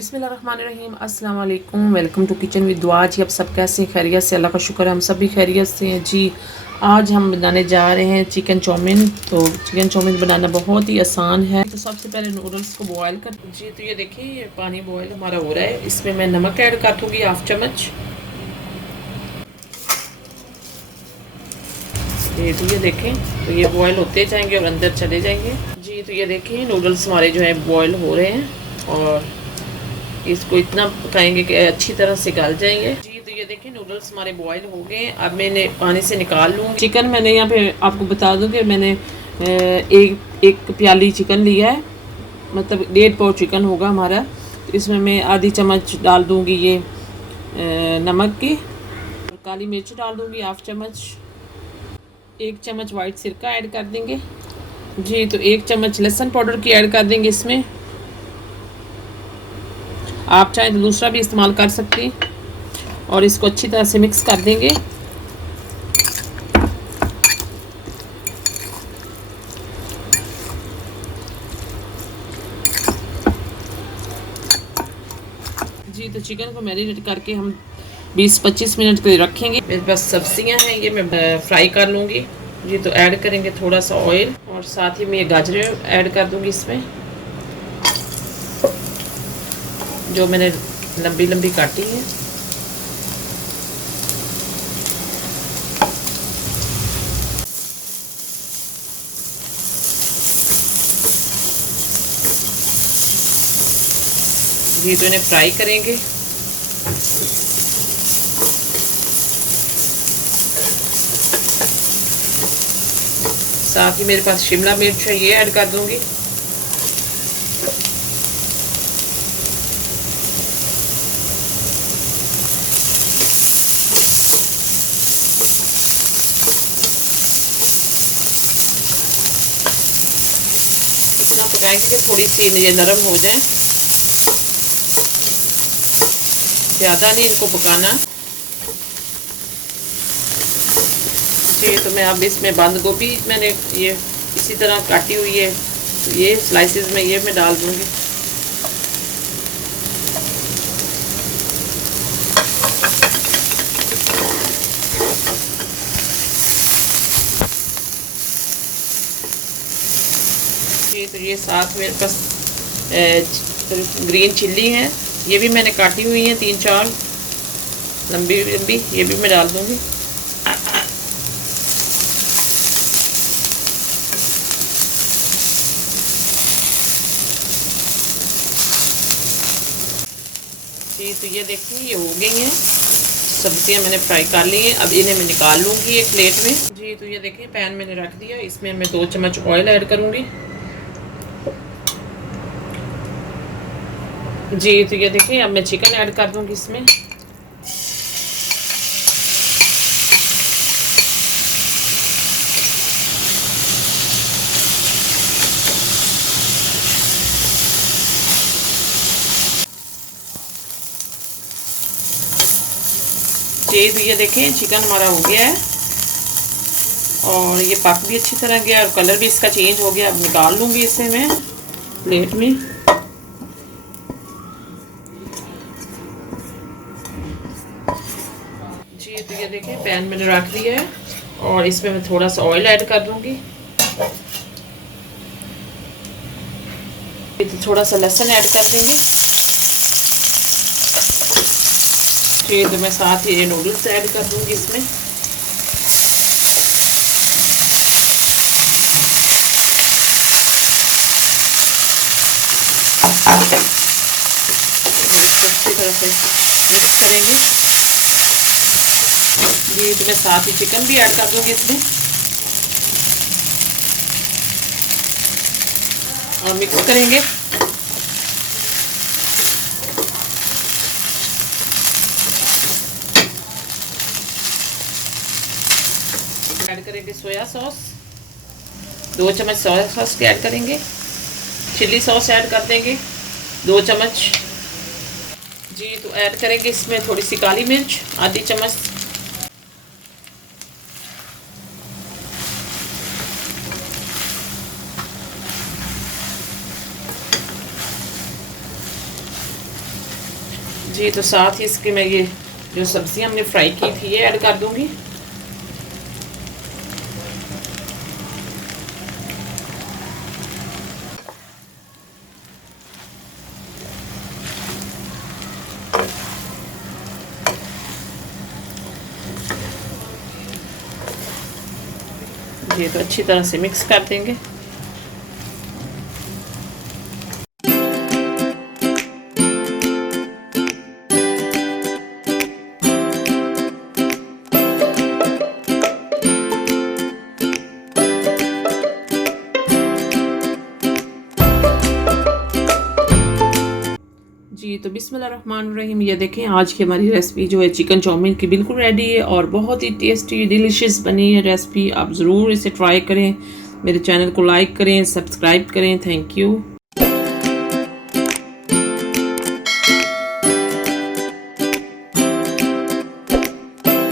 बिस्मिल्लाहिर्रहमानिर्रहीम, अस्सलाम वालेकुम। वेलकम टू किचन विद दुआ। जी, आप सब कैसे खैरियत से? अल्लाह का शुक्र है, हम सब भी खैरियत से हैं। जी, आज हम बनाने जा रहे हैं चिकन चाउमीन। तो चिकन चाउमीन बनाना बहुत ही आसान है। तो सबसे पहले नूडल्स को बॉयल कर। जी, तो ये देखिए, ये पानी बॉयल हमारा हो रहा है। इसमें मैं नमक ऐड कर दूँगी, 1/2 चम्मच। तो ये देखें, तो ये बॉयल होते जाएंगे और अंदर चले जाएंगे। जी, तो ये देखें, नूडल्स हमारे जो है बॉयल हो रहे हैं और इसको इतना पकाएंगे कि अच्छी तरह से गल जाएंगे। जी, तो ये देखिए, नूडल्स हमारे बॉयल हो गए हैं। अब मैंने पानी से निकाल लूँगी। चिकन मैंने यहाँ पे आपको बता दूँ कि मैंने एक प्याली चिकन लिया है, मतलब 1.5 पाव चिकन होगा हमारा। तो इसमें मैं आधी चम्मच डाल दूँगी ये नमक की, और काली मिर्च डाल दूँगी 1/2 चम्मच। 1 चम्मच वाइट सिरका ऐड कर देंगे। जी, तो 1 चम्मच लहसुन पाउडर की ऐड कर देंगे इसमें। आप चाहें तो दूसरा भी इस्तेमाल कर सकते हैं। और इसको अच्छी तरह से मिक्स कर देंगे। जी, तो चिकन को मैरिनेट करके हम 20-25 मिनट के लिए रखेंगे। मेरे पास सब्जियां हैं, ये मैं फ्राई कर लूँगी। जी, तो ऐड करेंगे थोड़ा सा ऑयल, और साथ ही मैं ये गाजरें ऐड कर दूँगी इसमें, जो मैंने लंबी लंबी काटी है। जी, तो इन्हें फ्राई करेंगे। साथ ही मेरे पास शिमला मिर्च है, ये ऐड कर दूंगी। इतना पकाएंगे कि थोड़ी सी ये नरम हो जाए, ज़्यादा नहीं इनको पकाना। जी, तो मैं अब इसमें बंद गोभी मैंने ये इसी तरह काटी हुई है, तो ये स्लाइसेस में ये मैं डाल दूंगी। जी, तो ये साथ मेरे पास ग्रीन चिल्ली है, ये भी मैंने काटी हुई है 3-4 लंबी लंबी, ये भी मैं डाल दूंगी। जी, तो ये देखिए, ये हो गई हैं सब्जियां, मैंने फ्राई कर ली हैं। अब इन्हें मैं निकाल लूँगी एक प्लेट में। जी, तो ये देखिए, पैन मैंने रख दिया, इसमें मैं 2 चम्मच ऑयल ऐड करूँगी। जी, तो ये देखिए, अब मैं चिकन ऐड कर दूँगी इसमें। जी, तो ये देखें, चिकन हमारा हो गया है और ये पक भी अच्छी तरह गया और कलर भी इसका चेंज हो गया। अब निकाल लूँगी इसे मैं प्लेट में। जी, तो ये देखिए, पैन मैंने रख दिया है और इसमें मैं थोड़ा सा ऑयल ऐड कर दूँगी। तो थोड़ा सा लहसुन ऐड कर देंगे। जी, तो मैं साथ ही ये नूडल्स ऐड कर दूँगी इसमें। अच्छी तरह से मिक्स करेंगे। ये तो मैं साथ ही चिकन भी ऐड कर दूंगी इसमें और मिक्स करेंगे। ऐड करेंगे सोया सॉस, 2 चम्मच सोया सॉस की ऐड करेंगे। चिल्ली सॉस ऐड कर देंगे 2 चम्मच। जी, तो ऐड करेंगे इसमें थोड़ी सी काली मिर्च, आधी चम्मच। जी तो साथ ही इसके मैं ये जो सब्जियां हमने फ्राई की थी ये ऐड कर दूंगी। ये तो अच्छी तरह से मिक्स कर देंगे। जी तो बिस्मिल्लाहिर्रहमानिर्रहीम, ये देखें आज की हमारी रेसिपी जो है चिकन चाउमीन की बिल्कुल रेडी है और बहुत ही टेस्टी डिलीशियस बनी है रेसिपी। आप ज़रूर इसे ट्राई करें, मेरे चैनल को लाइक करें, सब्सक्राइब करें। Thank you.